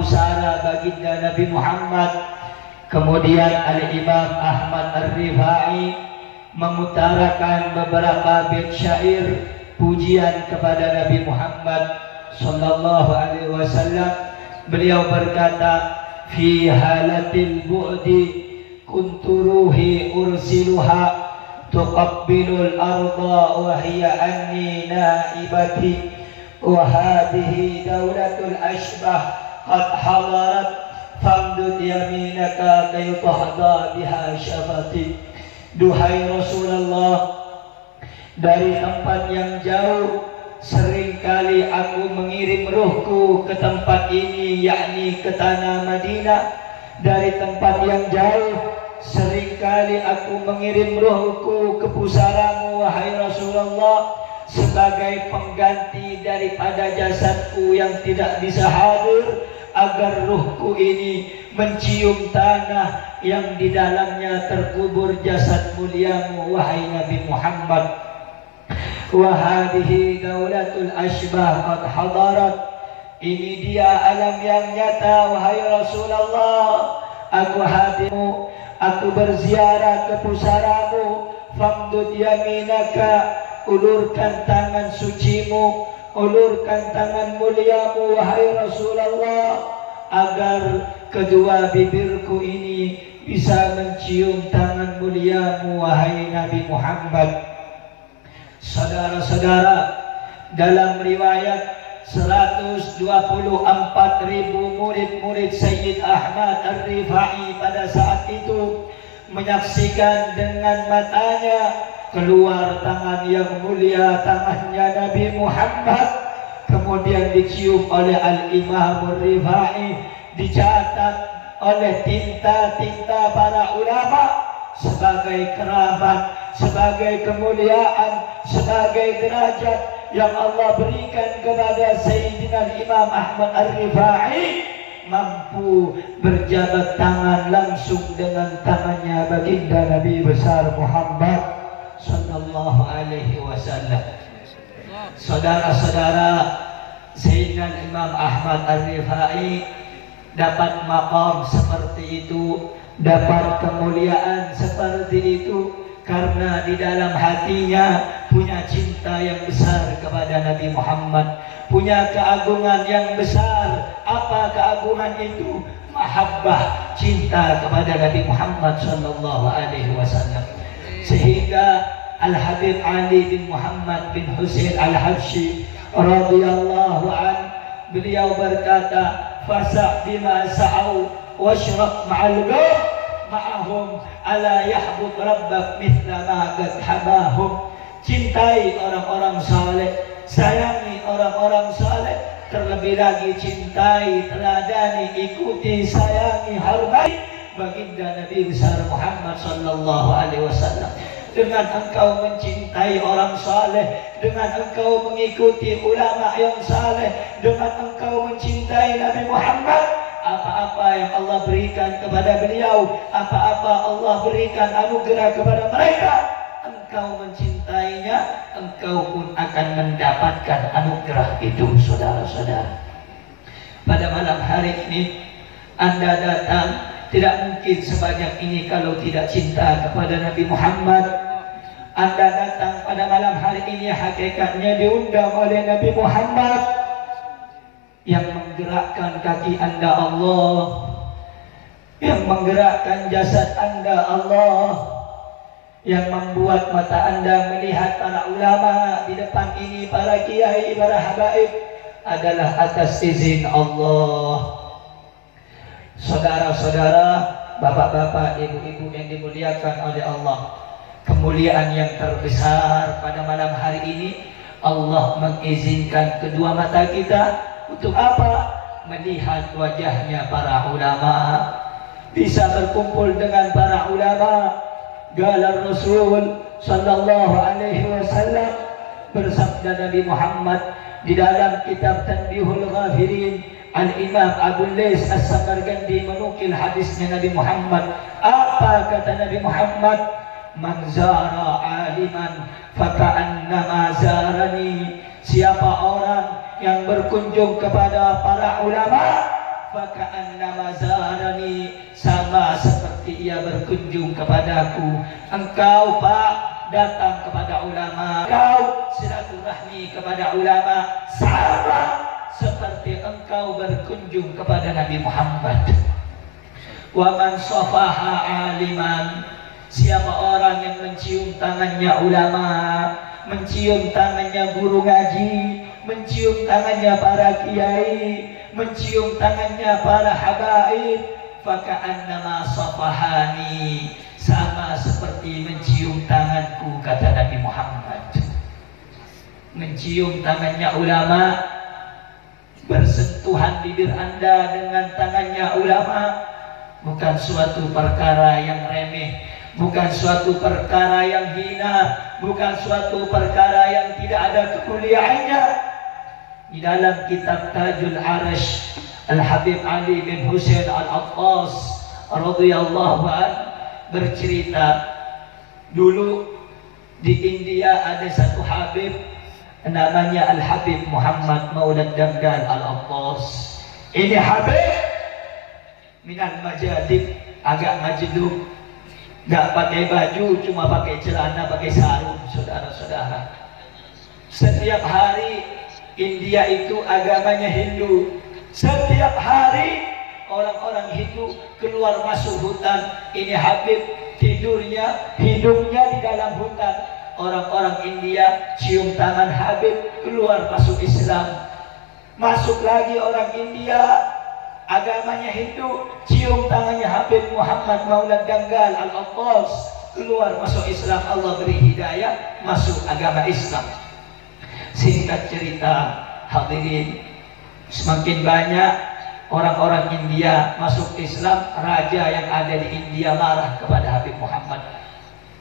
pusara baginda Nabi Muhammad. Kemudian Al-Imam Ahmad Ar-Rifai memutarakan beberapa bait syair pujian kepada Nabi Muhammad sallallahu alaihi wasallam. Beliau berkata, fi halatil bu'di kuntu ruhi ursiluha tuqabbilul arda wa hiya anni naibati wa hadhihi daulatul ashbah qad hadarat famdud yaminaka kay tahda biha syafati. Duhai Rasulullah, dari tempat yang jauh seringkali aku mengirim ruhku ke tempat ini, yakni ke tanah Madinah. Dari tempat yang jauh seringkali aku mengirim ruhku ke pusaramu wahai Rasulullah, sebagai pengganti daripada jasadku yang tidak bisa hadir, agar ruhku ini mencium tanah yang di dalamnya terkubur jasad muliamu wahai Nabi Muhammad. Wa hadhihi daulatul ashbah qad hadarat. Ini dia alam yang nyata wahai Rasulullah. Aku hadirmu, aku berziarah ke pusaramu. Famdud yaminaka, ulurkan tangan sucimu, ulurkan tangan muliamu wahai Rasulullah, agar kedua bibirku ini bisa mencium tangan muliamu wahai Nabi Muhammad. Saudara-saudara, dalam riwayat 124.000 murid-murid Sayyid Ahmad Ar-Rifai pada saat itu menyaksikan dengan matanya keluar tangan yang mulia, tangannya Nabi Muhammad, kemudian dicium oleh Al-Imam Ar-Rifai, dicatat oleh tinta-tinta para ulama sebagai keramat, sebagai kemuliaan, sebagai derajat yang Allah berikan kepada Sayyidina Imam Ahmad Ar-Rifai, mampu berjabat tangan langsung dengan tangannya baginda Nabi besar Muhammad sallallahu alaihi wasallam. Saudara-saudara, Sayyidina Imam Ahmad Ar-Rifai dapat maqam seperti itu, dapat kemuliaan seperti itu karena di dalam hatinya punya cinta yang besar kepada Nabi Muhammad, punya keagungan yang besar. Apa keagungan itu? Mahabbah, cinta kepada Nabi Muhammad sallallahu alaihi wasallam. Sehingga Al-Habib Ali bin Muhammad bin Husain Al-Habsyi radhiyallahu an, beliau berkata, fasa' bima sa'au washraq ma'al ghaib ma'ahum ala yahbub rabbak mithla ma qad habahum. Cintai orang-orang saleh, sayangi orang-orang saleh, terlebih lagi cintai, teladani, ikuti, sayangi, hormati baginda Nabi besar Muhammad sallallahu alaihi wasallam. Dengan engkau mencintai orang saleh, dengan engkau mengikuti ulama yang saleh, dengan engkau mencintai Nabi Muhammad, apa-apa yang Allah berikan kepada beliau, apa-apa Allah berikan anugerah kepada mereka, engkau mencintainya, engkau pun akan mendapatkan anugerah itu. Saudara-saudara, pada malam hari ini Anda datang, tidak mungkin sebanyak ini kalau tidak cinta kepada Nabi Muhammad. Anda datang pada malam hari ini hakikatnya diundang oleh Nabi Muhammad. Yang menggerakkan kaki Anda Allah, yang menggerakkan jasad Anda Allah, yang membuat mata Anda melihat para ulama di depan ini, para kiai, para habaib, adalah atas izin Allah. Saudara-saudara, bapak-bapak, ibu-ibu yang dimuliakan oleh Allah, kemuliaan yang terbesar pada malam hari ini, Allah mengizinkan kedua mata kita untuk apa? Melihat wajahnya para ulama, bisa berkumpul dengan para ulama. Qala Rasul sallallahu alaihi wasallam, bersabda Nabi Muhammad di dalam kitab Tanbihul Ghafirin, Al-Imam Abu Lais As-Samarqandi menukil hadisnya Nabi Muhammad. Apa kata Nabi Muhammad? Man zara aliman faka'annama zarani. Siapa orang yang berkunjung kepada para ulama, faka'annama zarani, sama seperti ia berkunjung kepadaku. Engkau Pak datang kepada ulama, engkau silaturahmi kepada ulama, sama seperti engkau berkunjung kepada Nabi Muhammad. Wa man safaha aliman, siapa orang yang mencium tangannya ulama, mencium tangannya guru ngaji, mencium tangannya para kiai, mencium tangannya para habaib, faka'annama safahani, sama seperti mencium tanganku, kata Nabi Muhammad. Mencium tangannya ulama, bersentuhan bibir Anda dengan tangannya ulama, bukan suatu perkara yang remeh, bukan suatu perkara yang hina, bukan suatu perkara yang tidak ada kemuliaannya. Di dalam kitab Tajul Arash, Al-Habib Ali bin Husain Al-Attas radhiyallahu anhu bercerita, dulu di India ada satu habib namanya Al-Habib Muhammad Maulad Damgal Al-Attas. Ini habib minal majadib, agak majdub, gak pakai baju, cuma pakai celana, pakai sarung. Saudara-saudara, setiap hari India itu agamanya Hindu. Setiap hari orang-orang Hindu keluar masuk hutan. Ini habib tidurnya, hidungnya di dalam hutan. Orang-orang India cium tangan habib, keluar masuk Islam. Masuk lagi orang India agamanya Hindu, cium tangannya Habib Muhammad Maulad Damgal Al-Attas, keluar masuk Islam. Allah beri hidayah, masuk agama Islam. Singkat cerita, hadirin, semakin banyak orang-orang India masuk Islam. Raja yang ada di India marah kepada Habib Muhammad.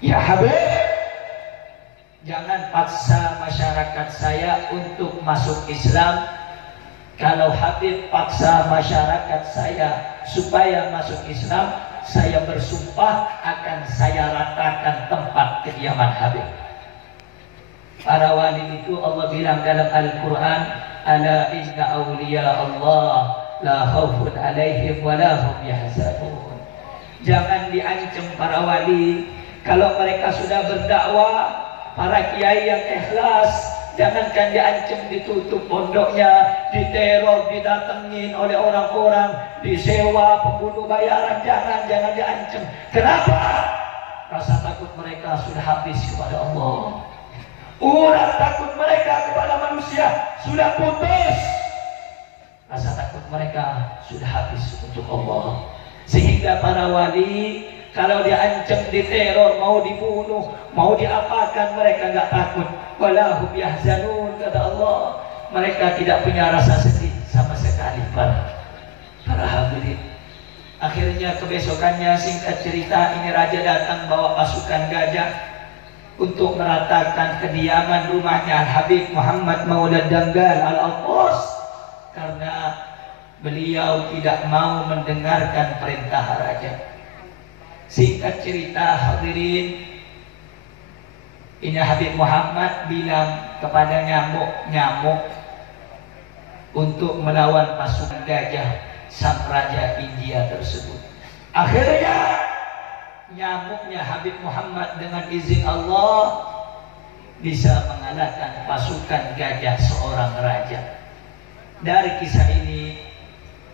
Ya Habib, jangan paksa masyarakat saya untuk masuk Islam. Kalau Habib paksa masyarakat saya supaya masuk Islam, saya bersumpah akan saya ratakan tempat kediaman Habib. Para wali itu Allah bilang dalam Al-Quran, ala inna awliya Allah la khawfun alaihim wa la hum yahzanun. Jangan diancam para wali. Kalau mereka sudah berdakwah, para kiai yang ikhlas, jangankan diancam ditutup pondoknya, diteror, didatengin oleh orang-orang, disewa pembunuh bayaran. Jangan diancam. Kenapa? Rasa takut mereka sudah habis kepada Allah. Urat takut mereka kepada manusia sudah putus. Rasa takut mereka sudah habis untuk Allah. Sehingga para wali kalau diancam, diteror, mau dibunuh, mau diapakan, mereka nggak takut. Walahum yahzanun, kata Allah. Mereka tidak punya rasa sedih sama sekali, para hadirin. Akhirnya kebesokannya, singkat cerita, ini raja datang bawa pasukan gajah untuk meratakan kediaman rumahnya Habib Muhammad Maulad Damgal Al-Attas, karena beliau tidak mau mendengarkan perintah raja. Singkat cerita, hadirin, ini Habib Muhammad bilang kepada nyamuk untuk melawan pasukan gajah sang raja India tersebut. Akhirnya nyamuknya Habib Muhammad dengan izin Allah bisa mengalahkan pasukan gajah seorang raja. Dari kisah ini,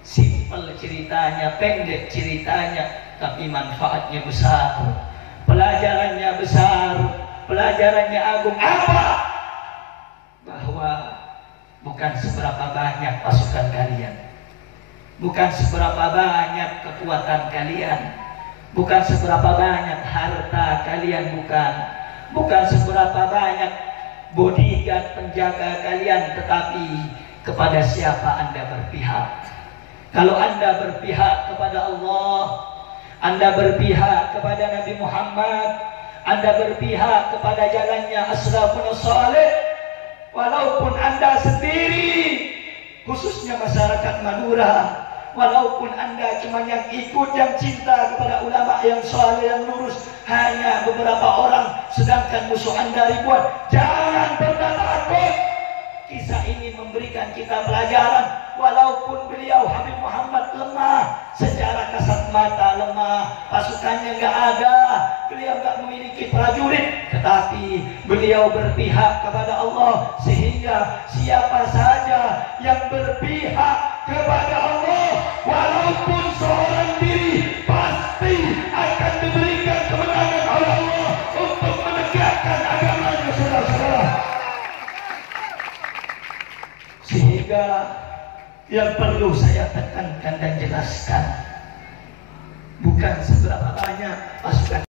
simpel ceritanya, pendek ceritanya, tapi manfaatnya besar, pelajarannya besar, pelajarannya agung. Apa? Bahwa bukan seberapa banyak pasukan kalian, bukan seberapa banyak kekuatan kalian, bukan seberapa banyak harta kalian, bukan seberapa banyak bodyguard penjaga kalian, tetapi kepada siapa Anda berpihak. Kalau Anda berpihak kepada Allah, Anda berpihak kepada Nabi Muhammad, Anda berpihak kepada jalannya asrafun salih, walaupun Anda sendiri, khususnya masyarakat Madura, walaupun Anda cuma yang ikut, yang cinta kepada ulama yang saleh, yang lurus, hanya beberapa orang, sedangkan musuh Anda ribuan, jangan pernah takut. Kisah ini memberikan kita pelajaran. Walaupun beliau Habib Muhammad pasukannya nggak ada, beliau nggak memiliki prajurit, tetapi beliau berpihak kepada Allah, sehingga siapa saja yang berpihak kepada Allah, walaupun seorang diri, pasti akan diberikan kemenangan oleh Allah untuk menegakkan agamanya, saudara-saudara. Sehingga yang perlu saya tekankan dan jelaskan, bukan seberapa banyak pasukan